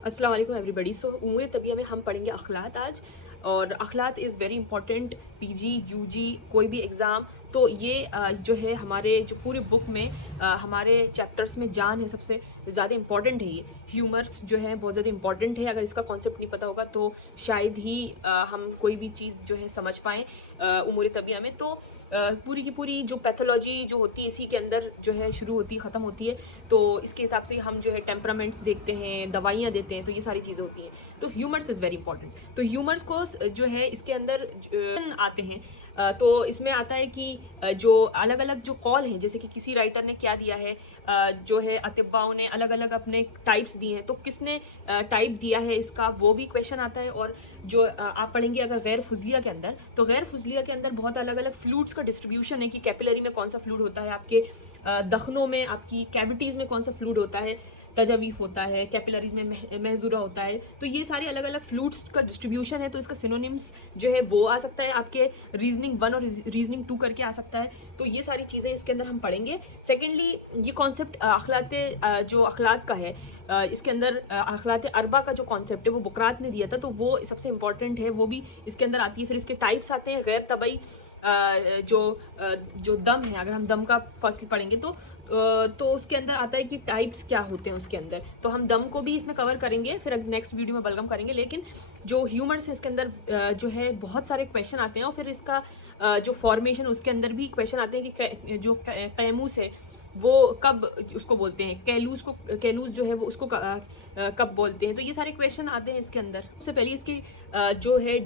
अस्सलाम वालेकुम एवरीबॉडी। सो उम्र तबीयत में हम पढ़ेंगे अखलात आज। और अखलात is very important. PG UG कोई भी एग्ज़ाम तो ये जो है हमारे जो पूरे बुक में हमारे चैप्टर्स में जान है, सबसे ज़्यादा इंपॉर्टेंट है। ये ह्यूमर्स जो है बहुत ज़्यादा इंपॉर्टेंट है। अगर इसका कॉन्सेप्ट नहीं पता होगा तो शायद ही हम कोई भी चीज़ जो है समझ पाएँ उम्र तबीयत में। तो पूरी की पूरी जो पैथोलॉजी जो होती है इसी के अंदर जो है शुरू होती है, ख़त्म होती है। तो इसके हिसाब से हम जो है टेम्परामेंट्स देखते हैं, दवाइयाँ देते हैं, तो ये सारी चीज़ें होती हैं। तो ह्यूमर्स इज़ वेरी इंपॉर्टेंट। तो ह्यूमर्स को जो है इसके अंदर आते हैं। तो इसमें आता है कि जो अलग अलग जो कॉल हैं, जैसे कि किसी राइटर ने क्या दिया है, जो है अतिब्बाओं ने अलग अलग अपने टाइप्स दिए हैं, तो किसने टाइप दिया है इसका, वो भी क्वेश्चन आता है। और जो आप पढ़ेंगे अगर गैर फुजलिया के अंदर, तो गैर फुजलिया के अंदर बहुत अलग अलग फ्लूइड्स का डिस्ट्रीब्यूशन है कि कैपिलरी में कौन सा फ्लूइड होता है, आपके दखनों में, आपकी कैविटीज़ में कौन सा फ्लूइड होता है, तजावीफ होता है, कैपिलरीज में महजूरा होता है। तो ये सारे अलग अलग फ्लूइड्स का डिस्ट्रीब्यूशन है। तो इसका सिनोनिम्स जो है वो आ सकता है, आपके रीजनिंग 1 और रीजनिंग 2 करके आ सकता है। तो ये सारी चीज़ें इसके अंदर हम पढ़ेंगे। सेकेंडली, ये कॉन्सेप्ट अखलात जो अखलात का है, इसके अंदर अखलात अरबा का जो कॉन्सेप्ट है वो बुकरात ने दिया था, तो वो सबसे इंपॉर्टेंट है, वो भी इसके अंदर आती है। फिर इसके टाइप्स आते हैं। गैर तबई जो दम है, अगर हम दम का फर्स्ट पढ़ेंगे तो उसके अंदर आता है कि टाइप्स क्या होते हैं उसके अंदर। तो हम दम को भी इसमें कवर करेंगे, फिर नेक्स्ट वीडियो में बलगम करेंगे। लेकिन जो ह्यूमर्स है इसके अंदर जो है बहुत सारे क्वेश्चन आते हैं। और फिर इसका जो फॉर्मेशन, उसके अंदर भी क्वेश्चन आते हैं कि जो कैमूस है वो कब उसको बोलते हैं, कैलूस जो है वो उसको कब बोलते हैं। तो ये सारे क्वेश्चन आते हैं इसके अंदर। सबसे पहले इसकी जो है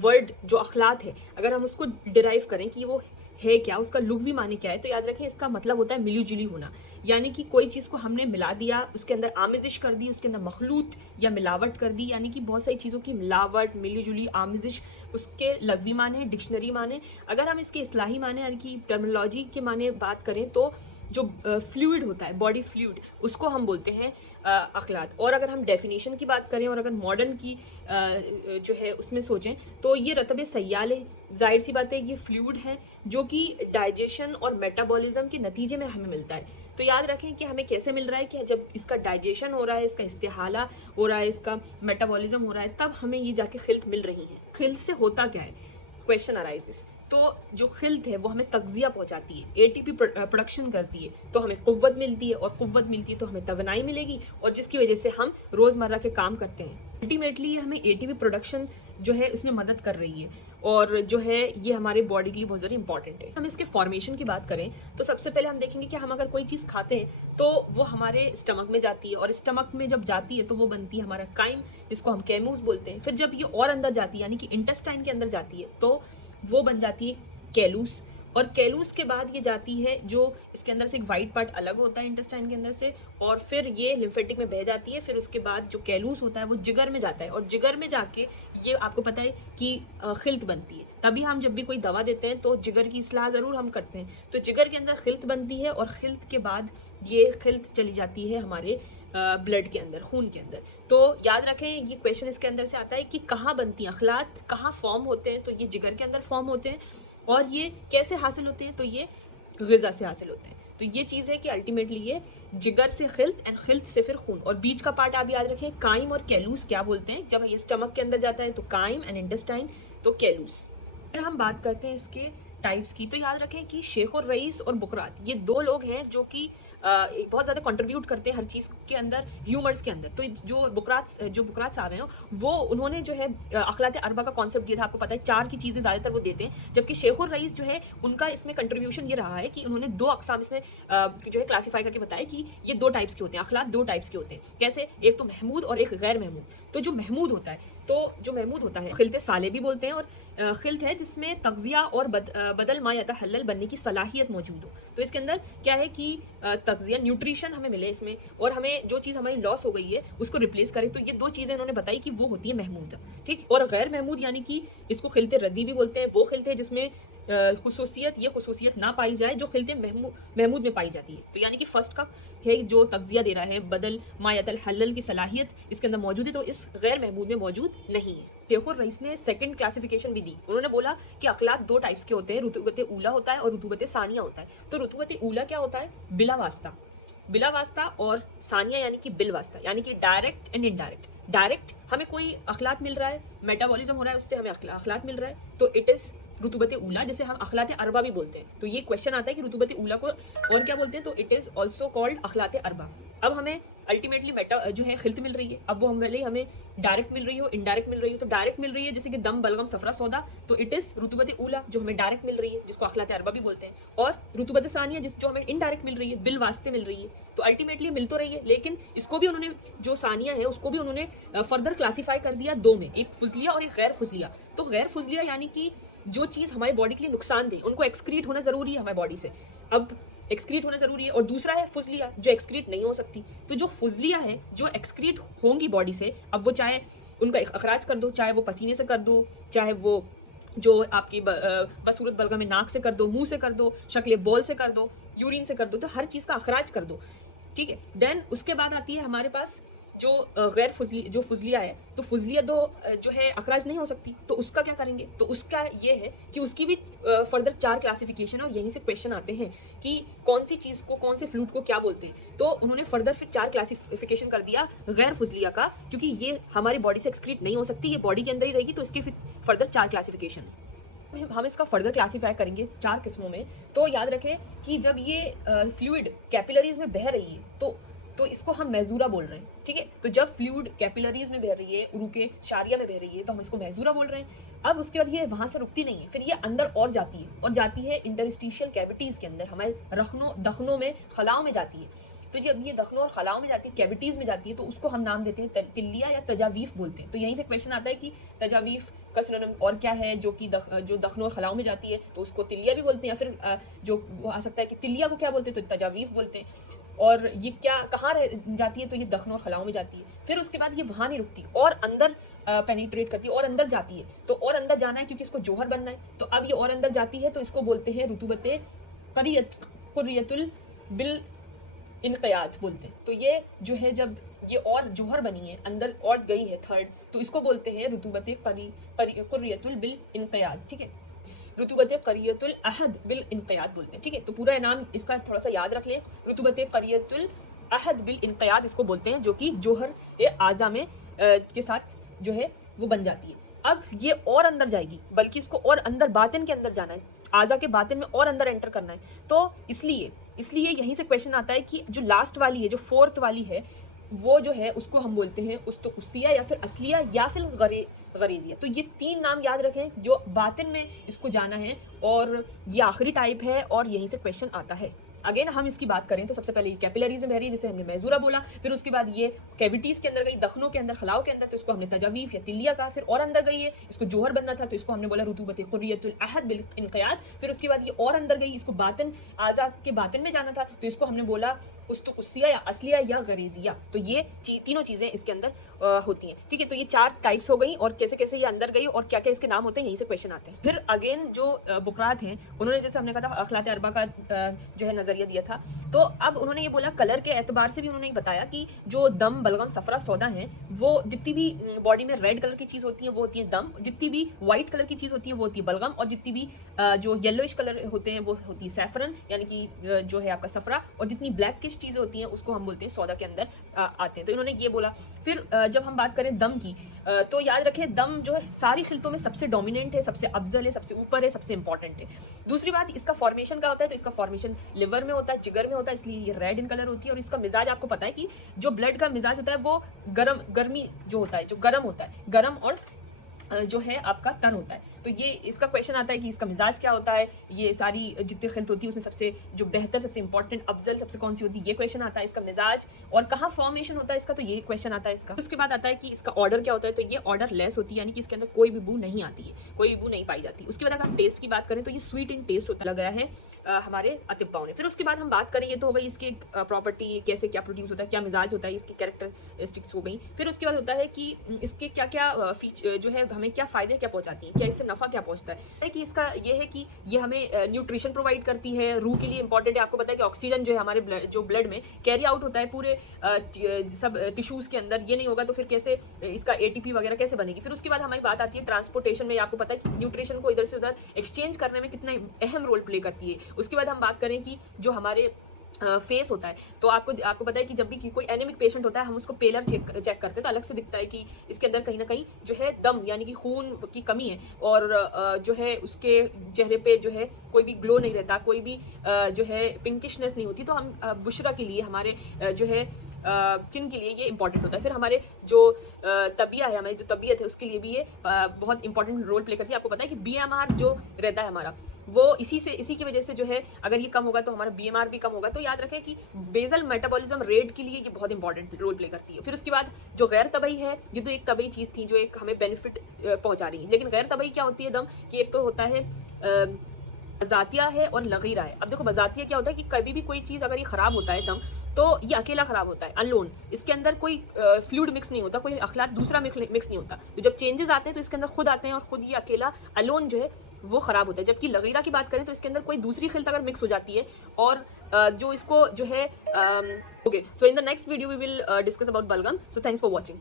वर्ड जो अखलात है, अगर हम उसको डिराइव करें कि वो है क्या, उसका लुग़वी माने क्या है, तो याद रखें इसका मतलब होता है मिली जुली होना। यानी कि कोई चीज़ को हमने मिला दिया, उसके अंदर आमेजिश कर दी, उसके अंदर मखलूत या मिलावट कर दी। यानी कि बहुत सारी चीज़ों की मिलावट, मिली जुली, आमेजिश, उसके लग़वी माने, डिक्शनरी माने। अगर हम इसके इस्लाही माने यानी कि टर्मिनोलॉजी के माने बात करें तो जो फ्लूइड होता है, बॉडी फ्लूइड, उसको हम बोलते हैं अखलात। और अगर हम डेफिनेशन की बात करें और अगर मॉडर्न की जो है उसमें सोचें, तो ये रतबे सयाल है। जाहिर सी बात है ये फ्लूइड है जो कि डाइजेशन और मेटाबॉलिज्म के नतीजे में हमें मिलता है। तो याद रखें कि हमें कैसे मिल रहा है, कि जब इसका डाइजेशन हो रहा है, इसका इस्तेहाला हो रहा है, इसका मेटाबॉलिज्म हो रहा है, तब हमें ये जाके खिल्त मिल रही है। खिल्त से होता क्या है, क्वेश्चन अराइजेस। तो जो खिल्त है वो हमें तग़ज़िया पहुंचाती है, एटीपी प्रोडक्शन करती है, तो हमें क़ुव्वत मिलती है, और क़ुव्वत मिलती है तो हमें तवानाई मिलेगी, और जिसकी वजह से हम रोज़मर्रा के काम करते हैं। अल्टीमेटली ये हमें एटीपी प्रोडक्शन जो है इसमें मदद कर रही है, और जो है ये हमारे बॉडी के लिए बहुत ज़्यादा इंपॉर्टेंट है। हम इसके फॉर्मेशन की बात करें तो सबसे पहले हम देखेंगे कि हम अगर कोई चीज़ खाते हैं तो वो हमारे स्टमक में जाती है, और स्टमक में जब जाती है तो वो बनती है हमारा काइम, जिसको हम कैमूस बोलते हैं। फिर जब ये और अंदर जाती है, यानी कि इंटेस्टाइन के अंदर जाती है, तो वो बन जाती है कैलूस। और कैलूस के बाद ये जाती है, जो इसके अंदर से एक वाइट पार्ट अलग होता है इंटेस्टाइन के अंदर से, और फिर ये लिम्फेटिक में बह जाती है। फिर उसके बाद जो कैलूस होता है वो जिगर में जाता है, और जिगर में जाके ये आपको पता है कि खिल्त बनती है। तभी हम जब भी कोई दवा देते हैं तो जिगर की इस्लाह ज़रूर हम करते हैं। तो जिगर के अंदर खिल्त बनती है, और खिल्त के बाद ये खिल्त चली जाती है हमारे ब्लड के अंदर, खून के अंदर। तो याद रखें ये क्वेश्चन इसके अंदर से आता है कि कहाँ बनती हैं अखलात, कहाँ फॉर्म होते हैं, तो ये जिगर के अंदर फॉर्म होते हैं। और ये कैसे हासिल होते हैं, तो ये ग़िज़ा से हासिल होते हैं। तो ये चीज़ है कि अल्टीमेटली ये जिगर से खिल्त, एंड खिल्त से फिर खून। और बीच का पार्ट आप याद रखें, काइम और कैलूस क्या बोलते हैं। जब ये स्टमक के अंदर जाता है तो काइम, एंड इंटेस्टाइन तो कैलूस। फिर हम बात करते हैं इसके टाइप्स की। तो याद रखें कि शेख और रईस और बुकरात, ये दो लोग हैं जो कि बहुत ज़्यादा कंट्रीब्यूट करते हैं हर चीज़ के अंदर, ह्यूमर्स के अंदर। तो जो बुकरात साहब हैं वो, उन्होंने जो है अखलात अरबा का कॉन्सेप्ट दिया था। आपको पता है 4 की चीज़ें ज़्यादातर वो देते हैं, जबकि शेख और रईस जो है उनका इसमें कंट्रीब्यूशन ये रहा है कि उन्होंने 2 अक़साम इसमें जो है क्लासीफाई करके बताया कि ये 2 टाइप्स के होते हैं, अखलात 2 टाइप्स के होते हैं। कैसे, एक तो महमूद और एक गैर महमूद। तो जो महमूद होता है, खिल्त साले भी बोलते हैं, और खिल्त है जिसमें तग़ज़िया और बदल मा यतहल्लल बनने की सलाहियत मौजूद हो। तो इसके अंदर क्या है कि तग़ज़िया, न्यूट्रिशन हमें मिले इसमें, और हमें जो चीज़ हमारी लॉस हो गई है उसको रिप्लेस करें। तो ये 2 चीज़ें उन्होंने बताई कि वो होती है महमूद, ठीक। और गैर महमूद यानी कि इसको खिल्त रद्दी भी बोलते हैं। वो खिल्त है जिसमें ये खुसूसियत ना पाई जाए जो खिल्त महमूद में पाई जाती है। तो यानी कि फर्स्ट का है जो तग़ज़िया दे रहा है, बदल मा यतहल्लल की सलाहियत इसके अंदर मौजूद है, तो इस गैर महमूद में मौजूद नहीं है। शेख और रईस ने सेकंड क्लासिफिकेशन भी दी। उन्होंने बोला कि अखलात 2 टाइप्स के होते हैं, रुतूबत ऊला होता है और रुतूबत सानिया होता है। तो रुतूबत ऊला क्या होता है, बिला वास्ता, बिला वास्ता और सानिया यानी कि बिल वास्ता, यानी कि डायरेक्ट एंड इनडायरेक्ट। डायरेक्ट हमें कोई अखलात मिल रहा है, मेटाबॉलिज्म हो रहा है, उससे हमें अखलात मिल रहा है, तो इट इज़ रुतुबत ऊला, जिसे हम अखलात अरबा भी बोलते हैं। तो ये क्वेश्चन आता है कि रुतुबत ऊला को और क्या बोलते हैं, तो इट इज़ ऑल्सो कॉल्ड अखलात अरबा। अब हमें अल्टीमेटली मेटा जो है खिल्त मिल रही है, अब वो हमें डायरेक्ट मिल रही हो, इनडायरेक्ट मिल रही हो। तो डायरेक्ट मिल रही है जैसे कि दम, बलगम, सफरा, सौदा, तो इट इज़ रुतुबत ऊला जो हमें डायरेक्ट मिल रही है, जिसको अखलात अरबा भी बोलते हैं। और रुतुबत सानिया जो हमें इनडायरेक्ट मिल रही है, बिल वास्ते मिल रही है। तो अल्टीमेटली मिल तो रही है, लेकिन इसको भी उन्होंने, जो सानिया है उसको भी उन्होंने फर्दर क्लासीफाई कर दिया दो में, एक फुजलिया और एक गैर फुजलिया। तो गैर फुजलिया यानी कि जो चीज़ हमारी बॉडी के लिए नुकसानदेह, उनको एक्सक्रीट होना ज़रूरी है हमारी बॉडी से, अब एक्सक्रीट होना ज़रूरी है। और दूसरा है फुजलिया जो एक्सक्रीट नहीं हो सकती। तो जो फुजलिया है जो एक्सक्रीट होंगी बॉडी से, अब वो चाहे उनका अखराज कर दो, चाहे वो पसीने से कर दो, चाहे वो जो आपकी बसूरत बलगा में नाक से कर दो, मुंह से कर दो, शक्ल बॉल से कर दो, यूरिन से कर दो, तो हर चीज़ का अखराज कर दो, ठीक है। देन उसके बाद आती है हमारे पास जो गैर फुजली, जो फुजलिया है, तो फुजलिया जो है अखराज नहीं हो सकती, तो उसका क्या करेंगे, तो उसका ये है कि उसकी भी फर्दर 4 क्लासिफिकेशन है। और यहीं से क्वेश्चन आते हैं कि कौन सी चीज़ को, कौन से फ्लूइड को क्या बोलते हैं। तो उन्होंने फर्दर फिर 4 क्लासिफिकेशन कर दिया गैर फुजलिया का, क्योंकि ये हमारी बॉडी से एक्सक्रीट नहीं हो सकती, ये बॉडी के अंदर ही रहेगी, तो इसके फिर फर्दर 4 क्लासिफिकेशन। हम इसका फर्दर क्लासीफाई करेंगे 4 किस्मों में। तो याद रखें कि जब ये फ्लूइड कैपिलरीज में बह रही है तो इसको हम मैजूरा बोल रहे हैं, ठीक है। तो जब फ्लूइड कैपिलरीज में बह रही है, उरुके शारिया में बह रही है, तो हम इसको मैजूरा बोल रहे हैं। अब उसके बाद ये वहाँ से रुकती नहीं है, फिर ये अंदर और जाती है इंटरस्टिशियल कैविटीज़ के अंदर, हमारे दखनों में, खलाओं में जाती है। तो जब ये दखनों और खलाओं में जाती है, कैविटीज़ में जाती है, तो उसको हम नाम देते हैं तिल्लिया या तजावीफ बोलते हैं। तो यहीं से क्वेश्चन आता है कि तजावीफ का सिनोनिम और क्या है, जो कि जो दखनों और खलाओं में जाती है, तो उसको तिल्लिया भी बोलते हैं, या फिर जो आ सकता है कि तिल्लिया को क्या बोलते हैं, तो तजावीफ बोलते हैं। और ये कहाँ रह जाती है, तो ये दखनों और खलाओं में जाती है। फिर उसके बाद ये वहाँ नहीं रुकती और अंदर पेनिट्रेट करती है और अंदर जाती है। तो और अंदर जाना है क्योंकि इसको जोहर बनना है, तो अब ये और अंदर जाती है, तो इसको बोलते हैं रुतुबत कुर्रियतुल बिल इनक़ियाद बोलते हैं। तो ये जो है जब ये और जोहर बनी है, अंदर और गई है थर्ड, तो इसको बोलते हैं रुतुबत कुर्रियतुल बिल इनक़ियाद, ठीक है। रुतुबत क़रियतुल अहद बिल इनक़ियाद बोलते हैं, ठीक है। तो पूरा नाम इसका थोड़ा सा याद रख लें, रुतुबत क़रियतुल अहद बिल इनक़ियाद इसको बोलते हैं, जो कि जोहर आज़ा में के साथ जो है वो बन जाती है। अब ये और अंदर जाएगी, बल्कि इसको और अंदर बातिन के अंदर जाना है, आज़ा के बातिन में और अंदर एंटर करना है। तो इसलिए यहीं से क्वेश्चन आता है कि जो लास्ट वाली है, जो 4th वाली है, वो जो है उसको हम बोलते हैं उस्सिया या फिर असलिया या फिर गरीजिया। तो ये 3 नाम याद रखें जो बातिन में इसको जाना है, और ये आखिरी टाइप है, और यहीं से क्वेश्चन आता है। अगेन हम इसकी बात करें तो सबसे पहले ये कैपिलरीज में बह रही है, जिसे हमने मैजूरा बोला। फिर उसके बाद ये कैविटीज़ के अंदर गई, दखनों के अंदर, खलाओं के अंदर, तो इसको हमने तजावीफ या तिल्लिया कहा। फिर और अंदर गई है, इसको जोहर बनना था, तो इसको हमने बोला रुतुबत कुर्रियतुल अहद बिल इनक़ियाद। फिर उसके बाद ये और अंदर गई, इसको बातिन, आज़ा के बातिन में जाना था, तो इसको हमने बोला उस्सिया या असलिया या गरीजिया। तो ये तीनों चीज़ें इसके अंदर होती हैं, ठीक है। तो ये 4 टाइप्स हो गई, और कैसे कैसे ये अंदर गई और क्या क्या इसके नाम होते हैं, यहीं से क्वेश्चन आते हैं। फिर अगेन जो बुकरात हैं, उन्होंने जैसे हमने कहा था अखलात अरबा का जो है नज़रिया दिया था, तो अब उन्होंने ये बोला कलर के एतबार से भी उन्होंने बताया कि जो दम, बलगम, सफरा, सौदा है, वो जितनी भी बॉडी में रेड कलर की चीज़ होती है वो होती है दम, जितनी भी वाइट कलर की चीज़ होती है वो होती है बलगम, और जितनी भी जो येलोइश कलर होते हैं वो होती है सैफरन, यानी कि जो है आपका सफरा, और जितनी ब्लैकिश चीज़ें होती हैं उसको हम बोलते हैं सौदा के अंदर आते हैं। तो इन्होंने ये बोला। फिर जब हम बात करें दम की, तो याद रखें दम जो है सारी खिलतों में सबसे डोमिनेंट है, सबसे अफजल है, सबसे ऊपर है, सबसे इंपॉर्टेंट है। दूसरी बात, इसका फॉर्मेशन का होता है, तो इसका फॉर्मेशन लिवर में होता है, जिगर में होता है, इसलिए ये रेड इन कलर होती है। और इसका मिजाज आपको पता है कि जो ब्लड का मिजाज होता है वो गर्मी जो होता है, जो गर्म होता है, गर्म और जो है आपका तर होता है। तो ये इसका क्वेश्चन आता है कि इसका मिजाज क्या होता है, ये सारी जितनी खिलत होती है उसमें सबसे जो बेहतर, सबसे इंपॉर्टेंट, अफजल सबसे कौन सी होती है, ये क्वेश्चन आता है। इसका मिजाज और कहाँ फॉर्मेशन होता है इसका, तो ये क्वेश्चन आता है इसका। उसके बाद आता है कि इसका ऑर्डर क्या होता है, तो ये ऑर्डर लेस होती है, यानी कि इसके अंदर कोई भी बू नहीं आती है, कोई भी बू नहीं पाई जाती। उसके बाद अगर हम टेस्ट की बात करें तो ये स्वीट इन टेस्ट होता लग रहा है हमारे अतिब्बाओं ने। फिर उसके बाद हम बात करें, ये तो हो गई इसकी प्रॉपर्टी, कैसे क्या प्रोड्यूस होता है, क्या मिजाज होता है, इसकी कैरेक्टरिस्टिक्स हो गई। फिर उसके बाद होता है कि इसके क्या क्या फीचर जो है, हमें क्या फ़ायदे क्या पहुंचाती है, क्या इससे नफ़ा क्या पहुंचता है। कि इसका ये है कि ये हमें न्यूट्रिशन प्रोवाइड करती है, रूह के लिए इंपॉर्टेंट है। आपको पता है कि ऑक्सीजन जो है हमारे ब्लड में कैरी आउट होता है पूरे सब टिश्यूज़ के अंदर, ये नहीं होगा तो फिर कैसे इसका ATP वगैरह कैसे बनेगी। फिर उसके बाद हमारी बात आती है ट्रांसपोर्टेशन में। आपको पता है कि न्यूट्रिशन को इधर से उधर एक्सचेंज करने में कितना अहम रोल प्ले करती है। उसके बाद हम बात करें कि जो हमारे फेस होता है। तो आपको पता है कि जब भी कोई एनीमिक पेशेंट होता है हम उसको पेलर चेक चेक करते हैं तो अलग से दिखता है कि इसके अंदर कहीं ना कहीं जो है दम यानी कि खून की कमी है, और जो है उसके चेहरे पे जो है कोई भी ग्लो नहीं रहता, कोई भी जो है पिंकिशनेस नहीं होती। तो हम बुशरा के लिए हमारे जो है किन के लिए ये इंपॉर्टेंट होता है। फिर हमारे जो तबिया है, हमारी जो तबीयत है उसके लिए भी ये बहुत इंपॉर्टेंट रोल प्ले करती है। आपको पता है कि BMR जो रहता है हमारा, वो इसी की वजह से जो है अगर ये कम होगा तो हमारा BMR भी कम होगा। तो याद रखें कि बेसल मेटाबॉलिज्म रेट के लिए ये बहुत इंपॉर्टेंट रोल प्ले करती है। फिर उसके बाद जो गैर तबई है, ये तो एक तबई चीज़ थी जो एक हमें बेनिफिट पहुंचा रही है, लेकिन गैर तबई क्या होती है दम कि एक तो होता है बजातिया है और लगीरा है। अब देखो बजातिया क्या होता है कि कभी भी कोई चीज़ अगर ये ख़राब होता है दम तो ये अकेला ख़राब होता है, अनलोन, इसके अंदर कोई फ्लूइड मिक्स नहीं होता, कोई अखलात दूसरा मिक्स नहीं होता। तो जब चेंजेस आते हैं तो इसके अंदर खुद आते हैं और खुद ये अकेला अलोन जो है वो ख़राब होता है। जबकि लगीरा की बात करें तो इसके अंदर कोई दूसरी खिल्त अगर मिक्स हो जाती है और जो इसको जो है okay, so in the next video we will discuss about बलगम। So thanks for watching.